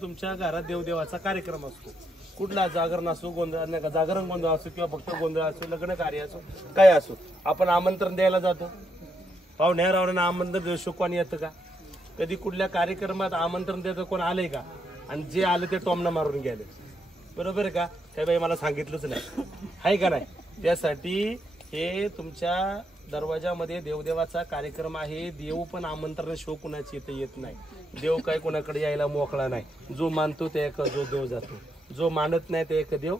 तुमच्या घरात देवदेवाचा कार्यक्रम असतो, कुठला जागरण असो, गोंधळ नाही का, जागरण गोंधळ असो किंवा फक्त गोंधळ असो, लग्न कार्य असो, काय असो, आपण आमंत्रण द्यायला जातो. पाहुण्या रावण्यांना आमंत्रण देऊ शकतो आणि येतं का? कधी कुठल्या कार्यक्रमात आमंत्रण द्यायचं कोण आलंय का? आणि जे आलं ते टॉमना मारून गेले, बरोबर आहे का? त्या बाई मला सांगितलंच नाही, आहे का नाही? त्यासाठी हे तुमच्या दरवाजामध्ये देवदेवाचा कार्यक्रम आहे. देव पण आमंत्रण शो कुणाची इथं येत नाही. देव काय कोणाकडे यायला मोकळा नाही. जो मानतो ते एक जो देव जातो, जो मानत नाही ते एक देव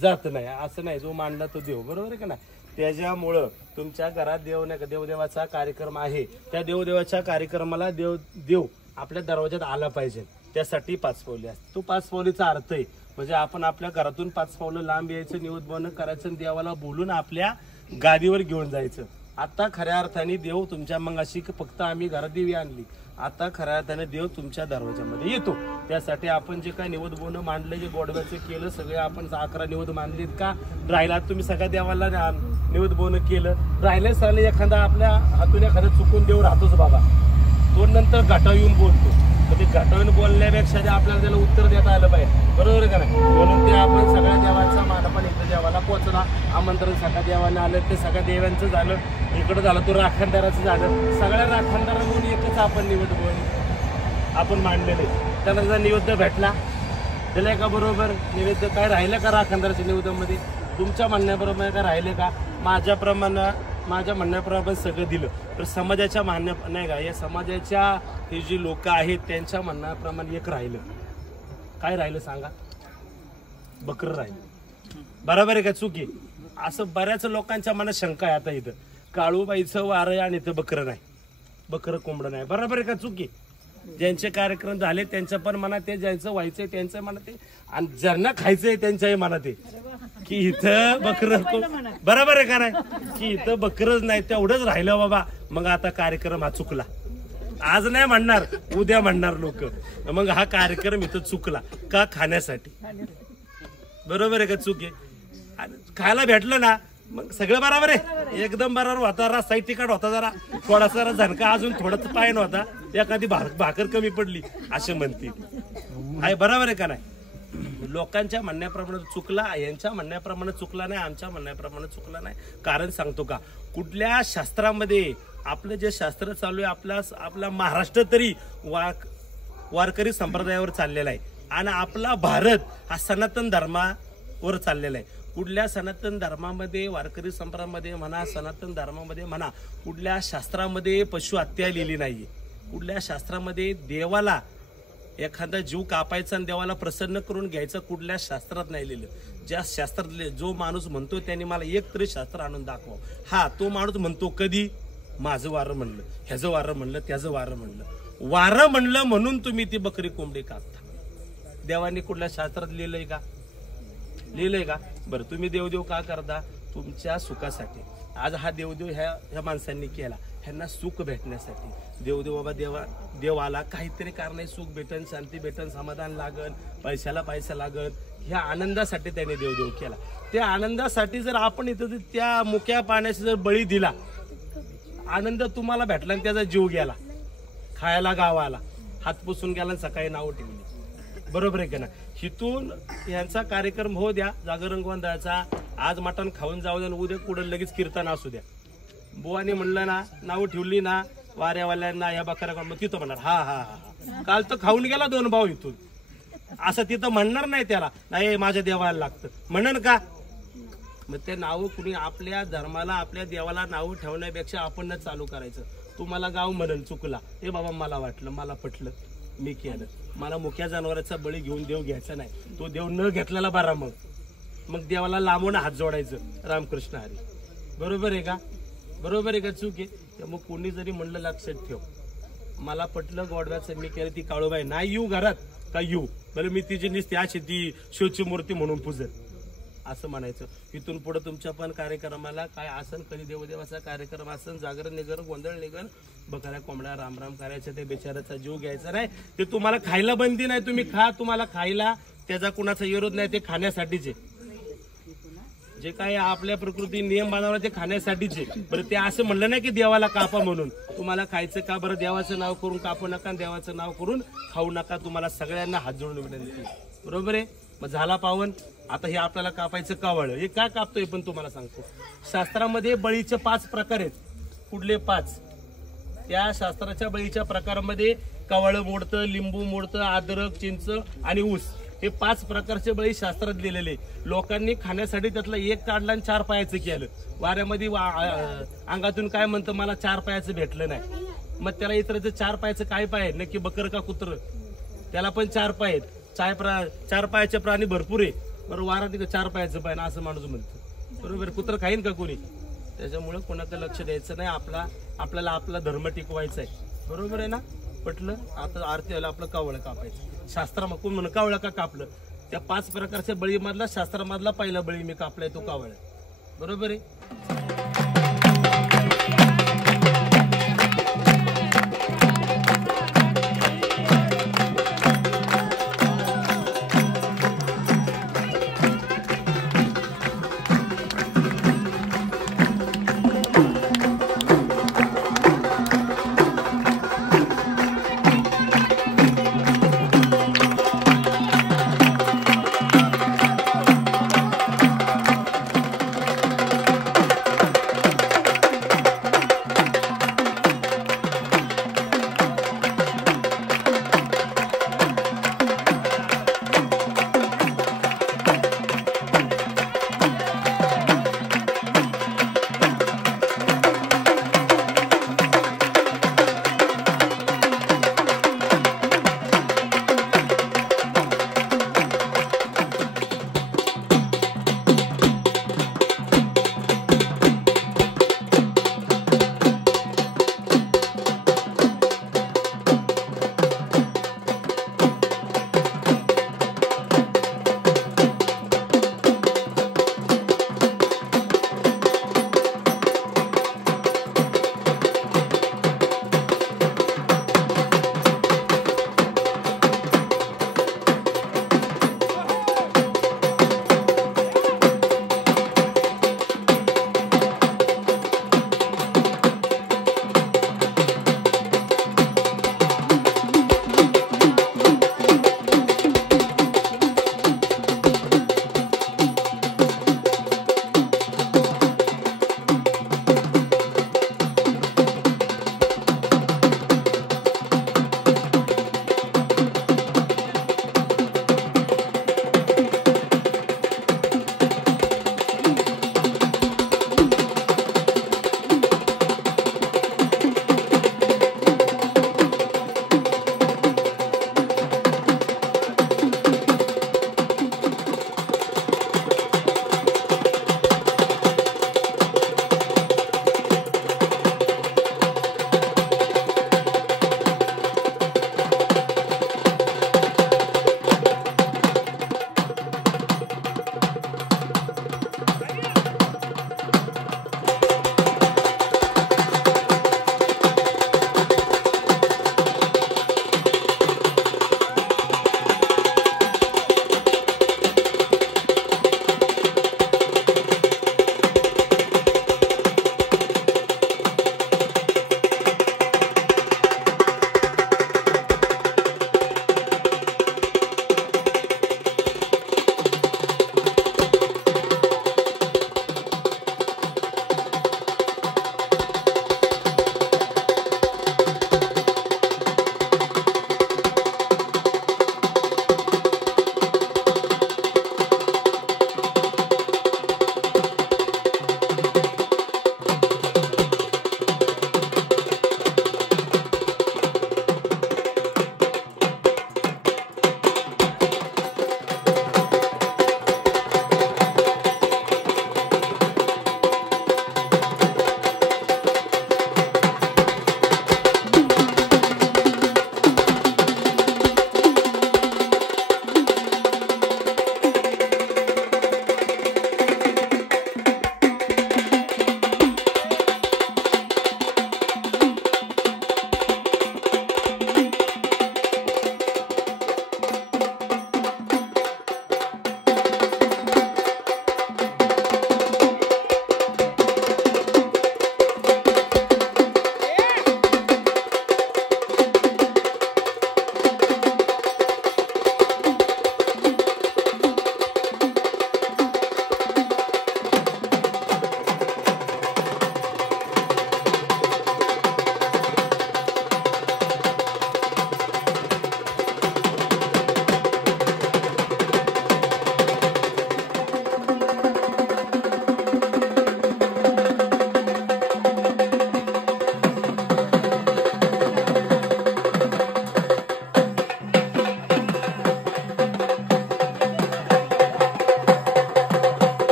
जात नाही. असं नाही, जो मानला तो देव, बरोबर आहे का नाही? त्याच्यामुळं तुमच्या घरात देव नाही का देवदेवाचा कार्यक्रम आहे, त्या देवदेवाच्या कार्यक्रमाला देव आपल्या दरवाजात आला पाहिजे. त्यासाठी 5 पावले असते. तो 5 पावलीचा अर्थ आहे म्हणजे आपण आपल्या घरातून 5 पावलं लांब यायचं, निवेदन करायचं, देवाला बोलून आपल्या गादीवर घेऊन जायचं. आता खऱ्या अर्थाने देव तुमच्या मंगाशी फक्त आम्ही घरात देवी आणली, आता खऱ्या अर्थाने देव तुमच्या दरवाजामध्ये येतो. त्यासाठी आपण जे काय निवेद बोन मांडलं, जे गोडव्याचं केलं, सगळे आपण 11 निवेद मानलीत का? राहिला तुम्ही सगळ्या देवाला निवेद बोन केलं, राहिले साले एखादा आपल्या हातून एखादा चुकून देव राहतोच बाबा, तो नंतर घाटा येऊन बोलतो. ते घाटावून बोलण्यापेक्षा ते आपल्याला त्याला उत्तर देता आलं पाहिजे, बरोबर का नाही? म्हणून ते आपण सगळ्या देवाचा मानपान इथं देवाला पोहोचला. आमंत्रण सगळ्या देवाने आलं, ते सगळ्या देवांचं झालं. इकडं झालं तो राखणदाराचं झालं. सगळ्या राखणदारा म्हणून एकच आपण निवेद आपण मांडलेले. त्याला जर निवेद्य भेटला दिलाय का? बरोबर. निवेद्य काय राहिलं का राखणदाराच्या निवेद्यामध्ये? तुमच्या म्हणण्याप्रमाणे काय राहिले का? माझ्या म्हणण्याप्रमाणे सगळं दिलं तर समाजाच्या म्हणण्या नाही का, या समाजाच्या हे जी लोक आहेत त्यांच्या म्हणण्याप्रमाणे एक राहिलं. काय राहिलं सांगा? बकरं राहिलं, बरोबर आहे का? चुकी असं बऱ्याच लोकांच्या मनात शंका आहे. आता इथं काळूबाईचं वारं आहे आणि इथं बकरं नाही, बकरं कोंबडं नाही, बरोबर आहे का? चुकी. ज्यांचे कार्यक्रम झाले त्यांच्या पण मनात आहे, ज्यांचं व्हायचंय त्यांच्या मनात आहे, आणि ज्यांना खायचंय त्यांच्याही मनात आहे की इथं बकरं, बरोबर आहे का नाही? की इथं बकरच नाही, तेवढंच राहिलं बाबा. मग आता कार्यक्रम हा चुकला. आज नाही म्हणणार, उद्या म्हणणार लोक. मग हा कार्यक्रम इथं चुकला का? खाण्यासाठी, बरोबर आहे का? चूक आहे. खायला भेटलं ना मग सगळं बरोबर आहे, एकदम बरोबर होता. रस्ता तिखट होता, जरा थोडासा झणका अजून थोडाच पायन होता, एखादी भाकर कमी पडली असे म्हणतील. आहे बरोबर आहे का नाही? लोकांच्या म्हणण्याप्रमाणे चुकला, यांच्या म्हणण्याप्रमाणे चुकला नाही, आमच्या म्हणण्याप्रमाणे चुकला नाही. कारण सांगतो का? कुठल्या शास्त्रामध्ये आपलं जे शास्त्र चालू आहे, आपला महाराष्ट्र तरी वारकरी संप्रदायावर चाललेला आहे आणि आपला भारत हा सनातन धर्मावर चाललेला आहे. कुठल्या सनातन धर्मामध्ये, वारकरी संप्रदायामध्ये म्हणा, सनातन धर्मामध्ये म्हणा, कुठल्या शास्त्रामध्ये पशु हत्या लिहिली नाहीये. कुठल्या शास्त्रामध्ये देवाला एखादा जीव कापायचा आणि देवाला प्रसन्न करून घ्यायचं कुठल्या शास्त्रात नाही लिहिलं. ज्या शास्त्रात जो माणूस म्हणतो त्यांनी मला एक तरी शास्त्र आणून दाखवा. हा तो माणूस म्हणतो कधी? माझं वारं म्हणलं, ह्याचं वारं म्हणलं, त्याचं वारं म्हणलं. वारं म्हणलं म्हणून तुम्ही ती बकरी कोंबडी कापता. देवानी कुठल्या शास्त्रात लिहिलंय का? लिहिलंय का? बरं, तुम्ही देवदेव का करता? तुमच्या सुखासाठी. आज हा देवदेव ह्या माणसांनी केला, ह्यांना सुख भेटण्यासाठी. देवदेव बाबा देवाला काहीतरी कारण सुख भेटन, शांती भेटन, समाधान लागन, पैशाला पैसा लागन, ह्या आनंदासाठी त्याने देवदेव केला. त्या आनंदासाठी जर आपण इथं त्या मुक्या पाण्याचा जर बळी दिला, आनंद तुम्हाला भेटला आणि त्याचा जीव गेला, खायला गावाला हात पुसून गेला, सकाळी नाव ठेवली, बरोबर आहे का ना. हिथून यांचा कार्यक्रम हो द्या जागरण गोंधळाचा. आज मटण खाऊन जाऊ द्या, उद्या कुठं लगेच कीर्तन असू द्या. बुवानी म्हणलं ना, नाव ठेवली ना वाऱ्यावाल्यांना या बकऱ्या, मग तिथं म्हणणार हा हा हा काल तर खाऊन गेला 2 भाऊ इथून, असं तिथं म्हणणार नाही. त्याला नाही माझ्या देवाला लागतं म्हणन का. मग ते नाव कुणी आपल्या धर्माला आपल्या देवाला नाव ठेवण्यापेक्षा आपण चालू करायचं. तुम्हाला गाव म्हणन चुकला, हे बाबा मला वाटलं, मला पटलं, मी केलं. मला मुक्या जनावराचा बळी घेऊन देव घ्यायचा नाही, तो देव न घेतलेला बरा. मग देवाला लांबून हात जोडायचं रामकृष्ण हरी. बरोबर आहे का, बरोबर आहे का, चूक आहे. त्यामुळे कोणी जरी म्हणलं लक्षात ठेव, मला पटलं गोडव्याचं मी केलं, ती काळूबाई नाही येऊ घरात का येऊ, बरं मी तिची निसते अशी ती शोची मूर्ती म्हणून पूजन असं म्हणायचं. इथून पुढे तुमच्या पण कार्यक्रमाला काय असन, कधी देवदेवाचा कार्यक्रम असन, जागरण निगर गोंधळ निगर बकऱ्या कोंबड्या रामराम करायचं, ते बेचाराचा जीव घ्यायचा नाही. ते तुम्हाला खायला बंदी नाही, तुम्ही खा, तुम्हाला खायला त्याचा कुणाचा विरोध नाही. ते खाण्यासाठीचे जे काय आपल्या प्रकृती नियम बनवला ते खाण्यासाठीचे. बरं ते असं म्हणलं नाही की देवाला कापा म्हणून. तुम्हाला खायचं का, बरं देवाचं नाव करून कापू नका, देवाचं नाव करून खाऊ नका. तुम्हाला सगळ्यांना हात जोडून विनंती. बरोबर आहे. मग झाला पावन. आता हे आपल्याला कापायचं कावळ. हे काय कापतोय पण तुम्हाला सांगतो. शास्त्रामध्ये बळीचे 5 प्रकार आहेत. कुठले 5? त्या शास्त्राच्या बळीच्या प्रकारामध्ये कावळ मोडतं, लिंबू मोडतं, अद्रक, चिंच आणि ऊस, हे 5 प्रकारचे बळी शास्त्रात दिलेले. लोकांनी खाण्यासाठी त्यातलं एक काढलं आणि 4 पायाचं केलं. वाऱ्यामध्ये अंगातून काय म्हणतं, मला 4 पायाचं भेटलं नाही. मग त्याला इतरांचं 4 पायाचं काय पाय आहे, नक्की बकर का कुत्र, त्याला पण 4 पाय आहेत. 4 पायाचे प्राणी भरपूर आहे. बरोबर, वारा 4 पायाचं पाय ना असं माणूस म्हणतो. बरोबर, कुत्र खाईन का कोणी. त्याच्यामुळे कोणाचं लक्ष द्यायचं नाही. आपल्याला आपला धर्म टिकवायचा आहे. बरोबर आहे ना. पटलं. आता आरती व्हायला आपलं कावळं कापायचं. शास्त्रामध्ये कोण म्हणून कावळं का कापलं, त्या 5 प्रकारच्या बळीमधला शास्त्रामधला पहिला बळी मी कापलाय तो कावळ. बरोबर आहे.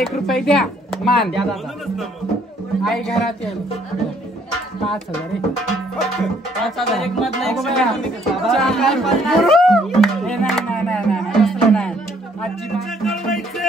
1 रुपये द्या मान म्हणूनच ना मग. आई घरात येईल 5,000 5,000 एक मधला एक नाही असलं नाही अजिबात कळवायचे.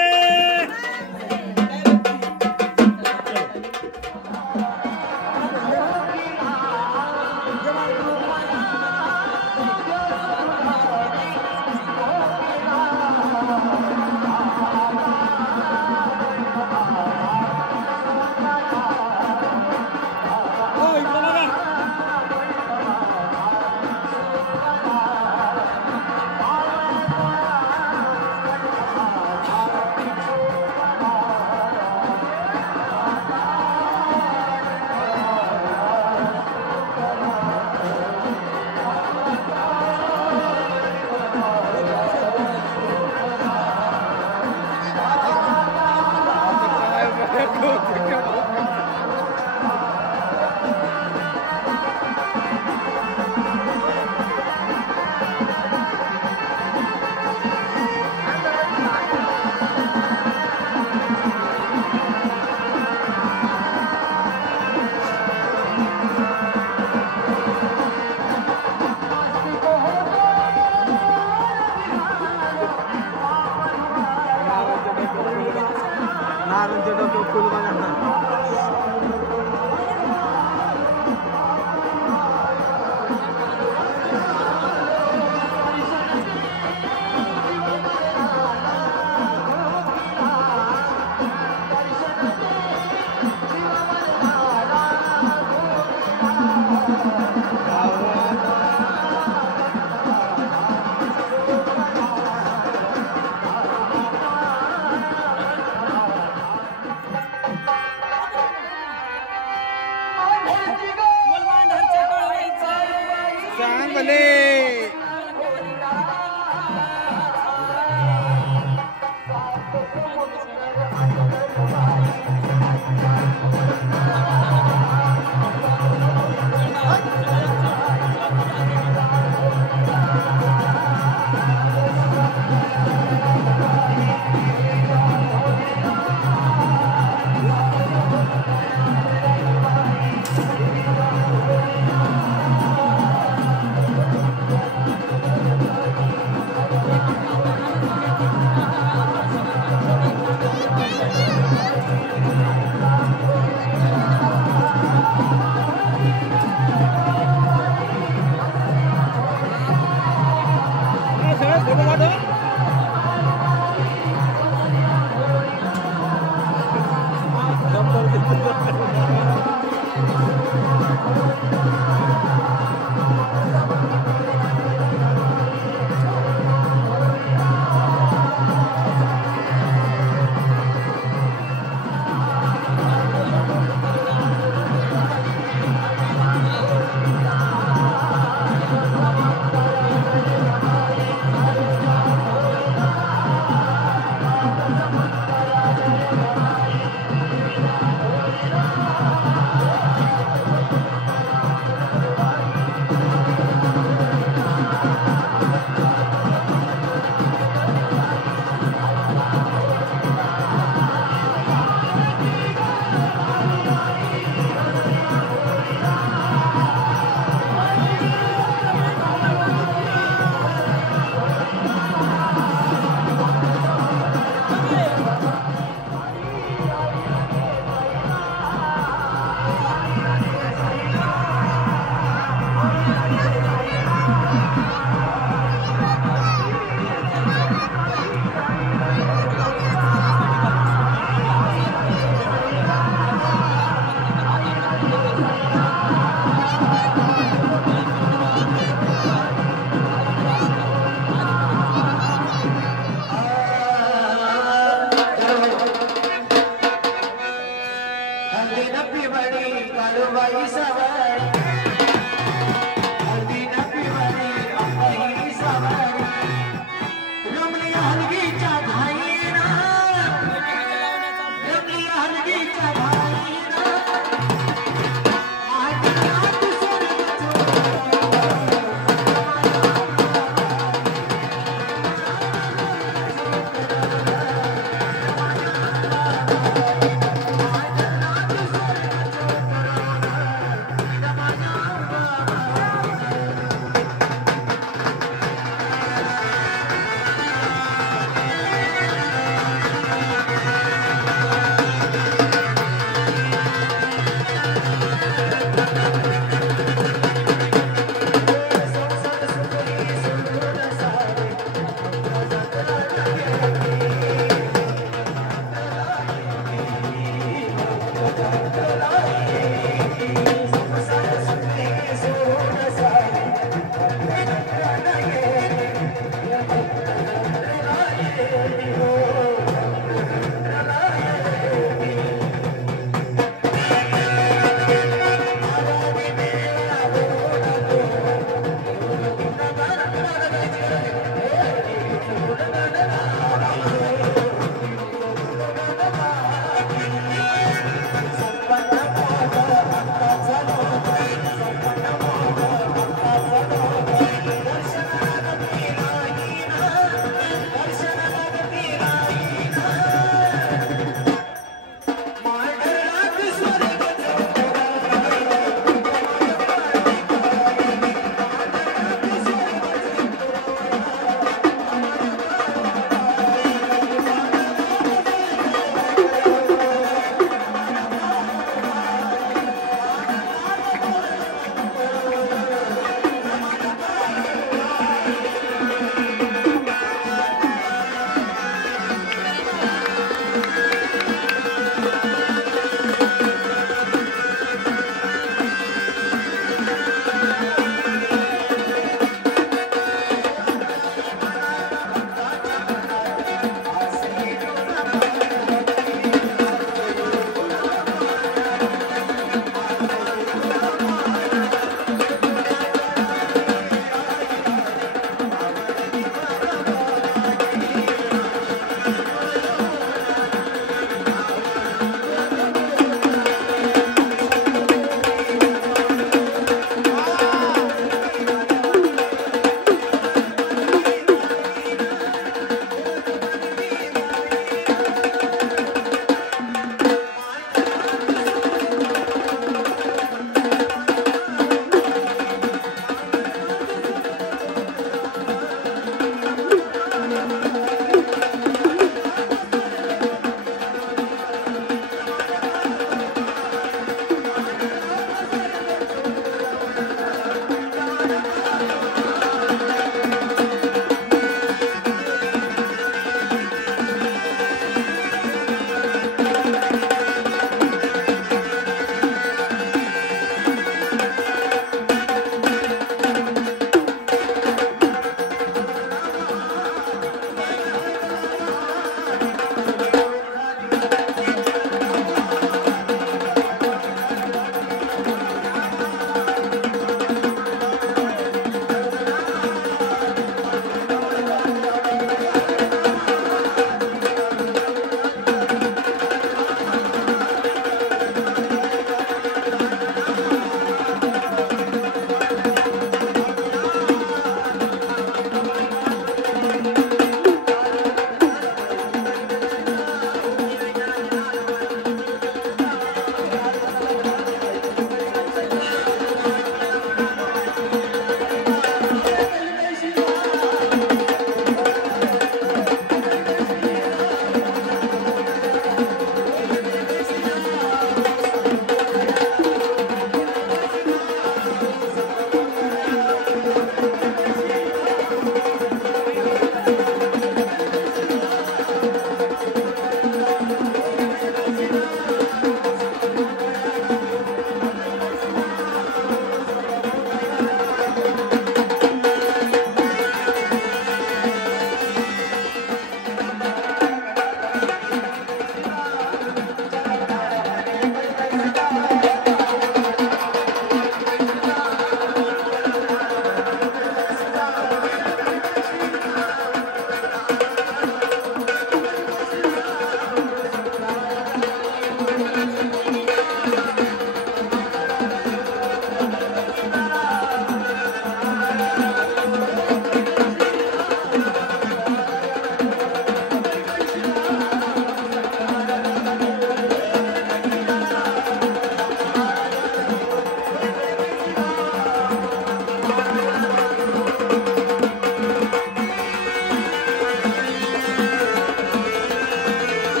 Bye.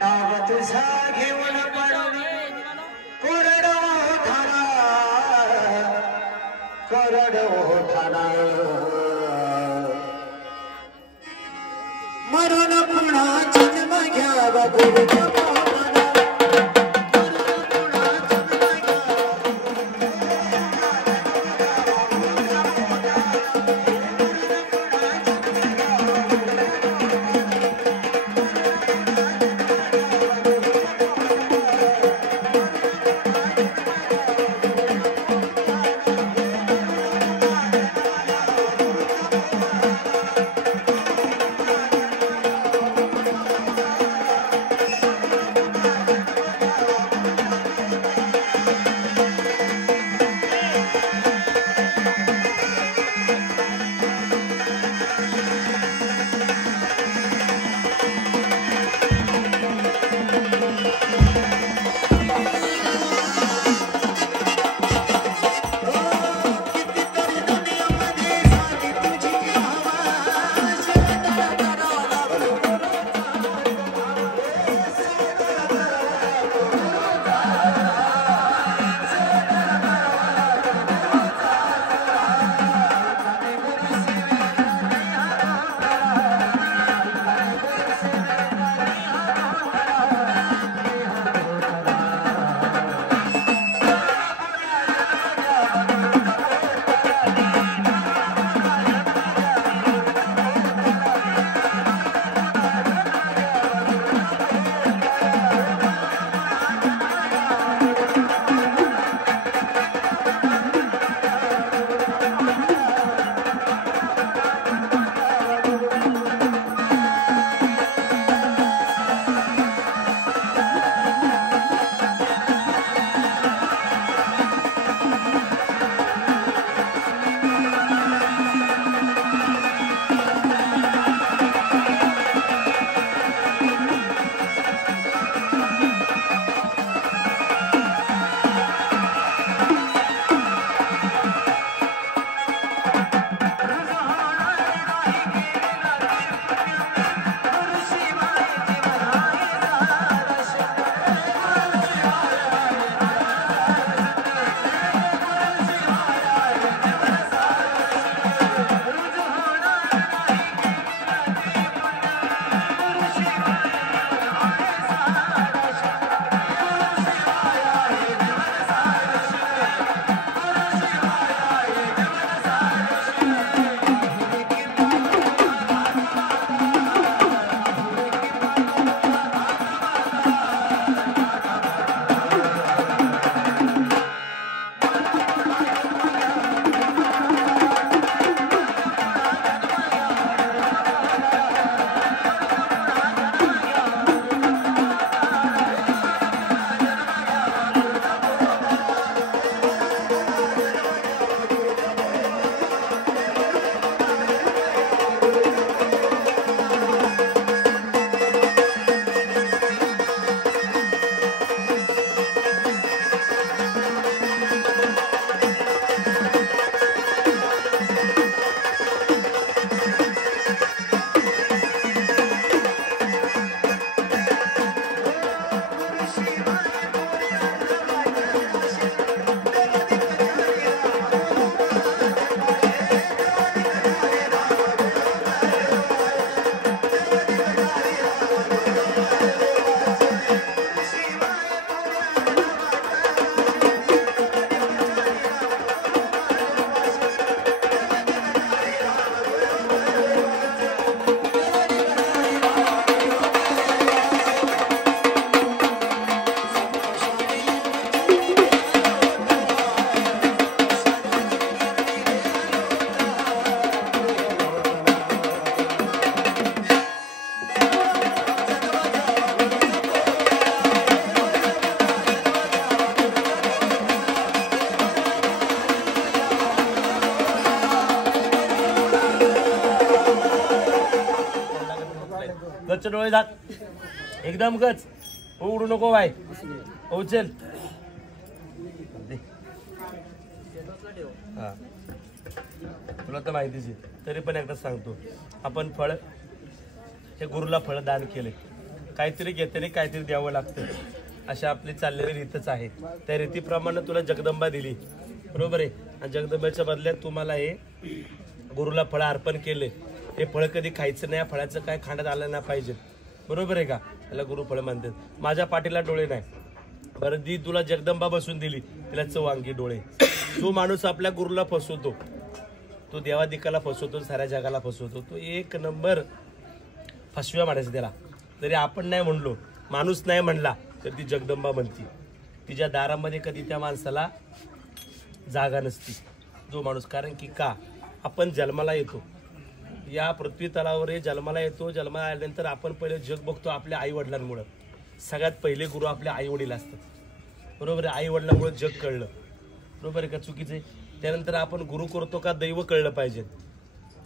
नाव तुझा घेऊन पडली कोरड ओठाना कोरड ओठाना मरण पुन्हा जन्म घ्यावा गुरुच्या पावना मरण पुन्हा जन्म घ्यावा गच्च डोळे झाक एकदम गच उडू नको बाय उचल हा तुला तर माहितीच आहे तरी पण एकदा सांगतो आपण फळ हे गुरुला फळ दान केले काहीतरी घेताना काहीतरी द्यावं लागतं. अशा आपली चाललेली रीतच आहे. त्या रीतीप्रमाणे तुला जगदंबा दिली, बरोबर आहे. आणि जगदंबाच्या बदल्यात तुम्हाला हे गुरुला फळ अर्पण केले. हे फळ कधी खायचं नाही, फळाचं काय खाण्यात आलं नाही पाहिजे, बरोबर आहे का. त्याला गुरु फळ मानतात. माझ्या पाठीला डोळे नाही, बरं दी तुला जगदंबा बसून दिली, तिला चौंगी डोळे. जो माणूस आपल्या गुरुला फसवतो, तो देवादिकाला फसवतो, साऱ्या जगाला फसवतो, तो एक नंबर फसव्या म्हणायचं त्याला. जरी आपण नाही म्हणलो, माणूस नाही म्हणला, तर ती जगदंबा म्हणती. तिच्या दारामध्ये कधी त्या माणसाला जागा नसती जो माणूस. कारण की का, आपण जन्माला येतो, या पृथ्वी तलावर जन्माला येतो. जन्माला आल्यानंतर आपण पहिले जग बघतो आपल्या आई वडिलांमुळं. सगळ्यात पहिले गुरु आपले आई वडील असतात, बरोबर आहे. आई वडिलांमुळे जग कळलं, बरोबर आहे का, चुकीचं आहे. त्यानंतर आपण गुरु करतो का, दैव कळलं पाहिजे.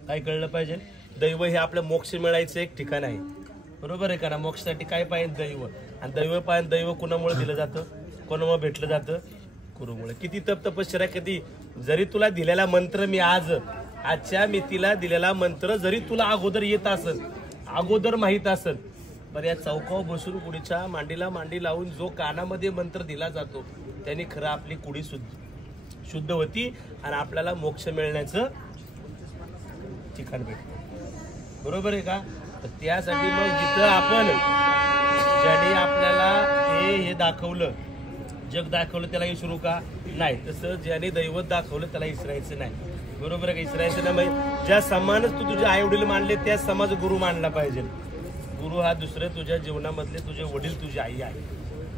काय कळलं पाहिजे, दैव हे आपलं मोक्ष मिळायचं एक ठिकाण आहे, बरोबर आहे का ना. मोक्षासाठी काय पाहिजे, दैव. आणि दैव पाहिजे, दैव कुणामुळे दिलं जातं, कोणामुळे भेटलं जातं, गुरुमुळे. किती तप तपश्चर्या, कधी जरी तुला दिलेला मंत्र मी आजच्या मितीला दिलेला मंत्र जरी तुला अगोदर येत असेल, अगोदर माहीत असेल, बरं या चौकावर बसून कुडीच्या मांडीला मांडी लावून जो कानामध्ये मंत्र दिला जातो, त्याने खरं आपली कुडी शुद्ध होती आणि आपल्याला मोक्ष मिळण्याचं ठिकाण भेटतं, बरोबर आहे का. तर त्यासाठी मग जिथं आपण ज्याने आपल्याला हे दाखवलं, जग दाखवलं, त्याला विसरू का नाही. तसं ज्याने दैवत दाखवलं त्याला इसरायचं नाही, बरोबर आहे का. इसरायचं नाही म्हणजे ज्या समानच तू तुझे आई वडील मानले, त्या समाज गुरु मानला पाहिजे. गुरु हा दुसरे तुझ्या जीवनामधले तुझे वडील, तुझी आई आहे,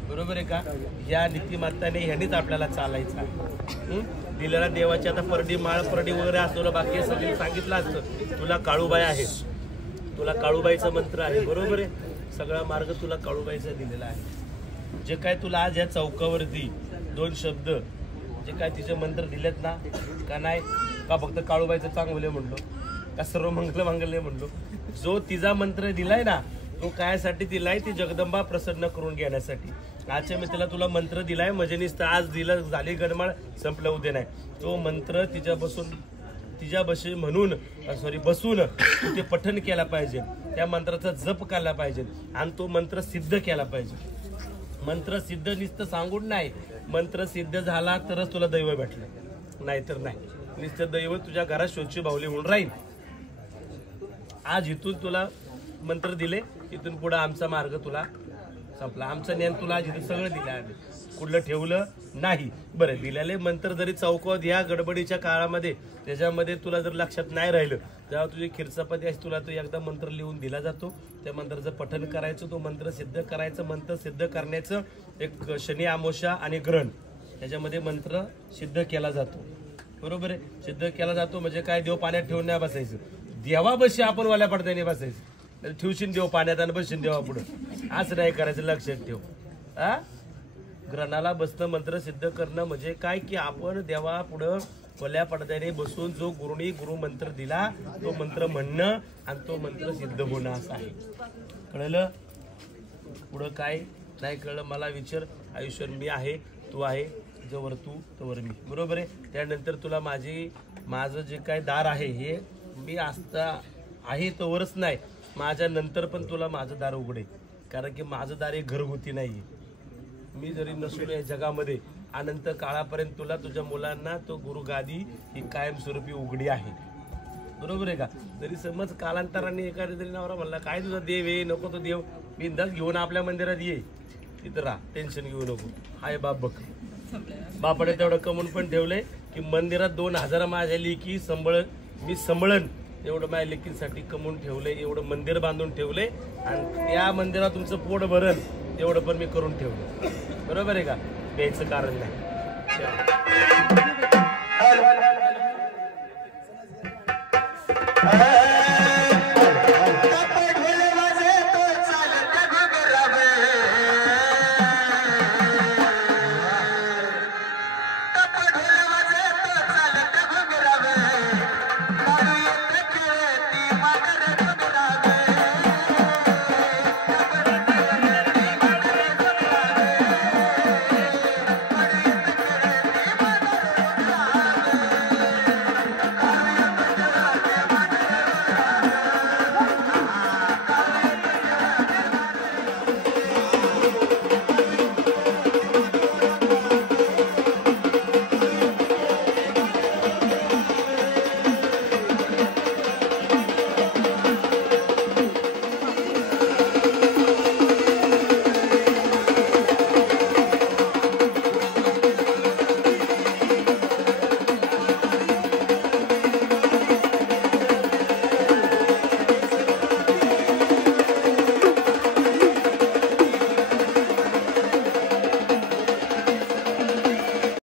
बरोबर आहे का. या नीतिमत्ताने ह्यानेच आपल्याला चालायचं आहे. दिलेला देवाची आता परडी माळ परडी वगैरे असतो, बाकी सगळं सांगितलं असतं. तुला काळूबाई आहे, तुला काळूबाईचा मंत्र आहे, बरोबर आहे. सगळा मार्ग तुला काळूबाईचा दिलेला आहे. जे काय तुला आज या चौकावरती 2 शब्द जे काय तिचे मंत्र दिलेत ना, का नाही का फक्त काळूबाईचं चांगलं म्हणलो, का सर्व मंगल मांगल्य म्हणलो. जो तिचा मंत्र दिलाय ना, तो कायसाठी दिलाय, ती जगदंबा प्रसन्न करून घेण्यासाठी. आजच्या मी तुला मंत्र दिलाय, मजेनीस तर आज दिला, झाली गडमाळ, संपलं उद्या नाही. तो मंत्र तिच्या बशी म्हणून बसून ते पठण केला पाहिजे, त्या मंत्राचा जप केला पाहिजे आणि तो मंत्र सिद्ध केला पाहिजे. मंत्र सिद्ध नुसतं सांगून नाही, मंत्र सिद्ध झाला तरच तुला दैव भेटलं, नाहीतर नाही. नुसतं दैव तुझ्या घरात शोची बाहुली होऊन राहील. आज इथून तुला मंत्र दिले, इथून पुढे आमचा मार्ग तुला संपला. आमचं ज्ञान तुला आज इथं सगळं दिलं आहे, कुठलं ठेवलं नाही. बरं, दिलेले मंत्र जरी चौकात या गडबडीच्या काळामध्ये त्याच्यामध्ये तुला जर लक्षात नाही राहिलं, जेव्हा तुझी खिरसापती आहे तुला तो एकदा मंत्र लिहून दिला जातो, त्या मंत्राचं पठण करायचं, तो मंत्र सिद्ध करायचं. मंत्र सिद्ध करण्याचं एक शनी अमावस्या आणि ग्रहण त्याच्यामध्ये मंत्र सिद्ध केला जातो, बरोबर आहे. सिद्ध केला जातो म्हणजे काय, देव पाण्यात ठेवून नाही बसायचं, देवाबशी आपण वाल्या पडद्याने बसायचं. ठेवशीन देव पाण्यात आणि बसशीन देवा पुढं, असं नाही करायचं, लक्षात ठेव. ग्रहणाला बसणं, मंत्र सिद्ध करणं म्हणजे काय की आपण देवा पुढं वल्या पडद्याने बसून जो गुरुनी गुरु मंत्र दिला तो मंत्र म्हणणं आणि तो मंत्र सिद्ध होणं असं आहे. कळलं? पुढं काय नाही कळलं मला विचार. आयुष्यात मी आहे, तू आहे, जवळ तू तवर मी, बरोबर आहे. त्यानंतर तुला माझं जे काय दार आहे हे मी असता आहे तवरच नाही, माझ्या नंतर पण तुला माझं दार उघडे. कारण की माझं दार हे घरगुती नाहीये. मी जरी नसून या जगामध्ये अनंत काळापर्यंत तुला तुझ्या मुलांना तो गुरुगादी ही कायमस्वरूपी उघडी आहे, बरोबर आहे का. जरी समज कालांतराने एखाद्या जरी नवरा म्हणला काय तुझा देव आहे, नको तो देव बिंदास घेऊन आपल्या मंदिरात ये, तिथं राहा, टेन्शन घेऊ नको. हाय बाप बघ, बापाने तेवढं कमवून पण ठेवलंय की मंदिरात 2000 माझ्या लेकी मी संभळण एवढं माझ्या लेकींसाठी कमवून ठेवलंय, एवढं मंदिर बांधून ठेवलंय आणि त्या मंदिरात तुमचं पोट भरण एवढं पण मी करून ठेवलं, बरोबर आहे का. द्यायचं कारण नाही.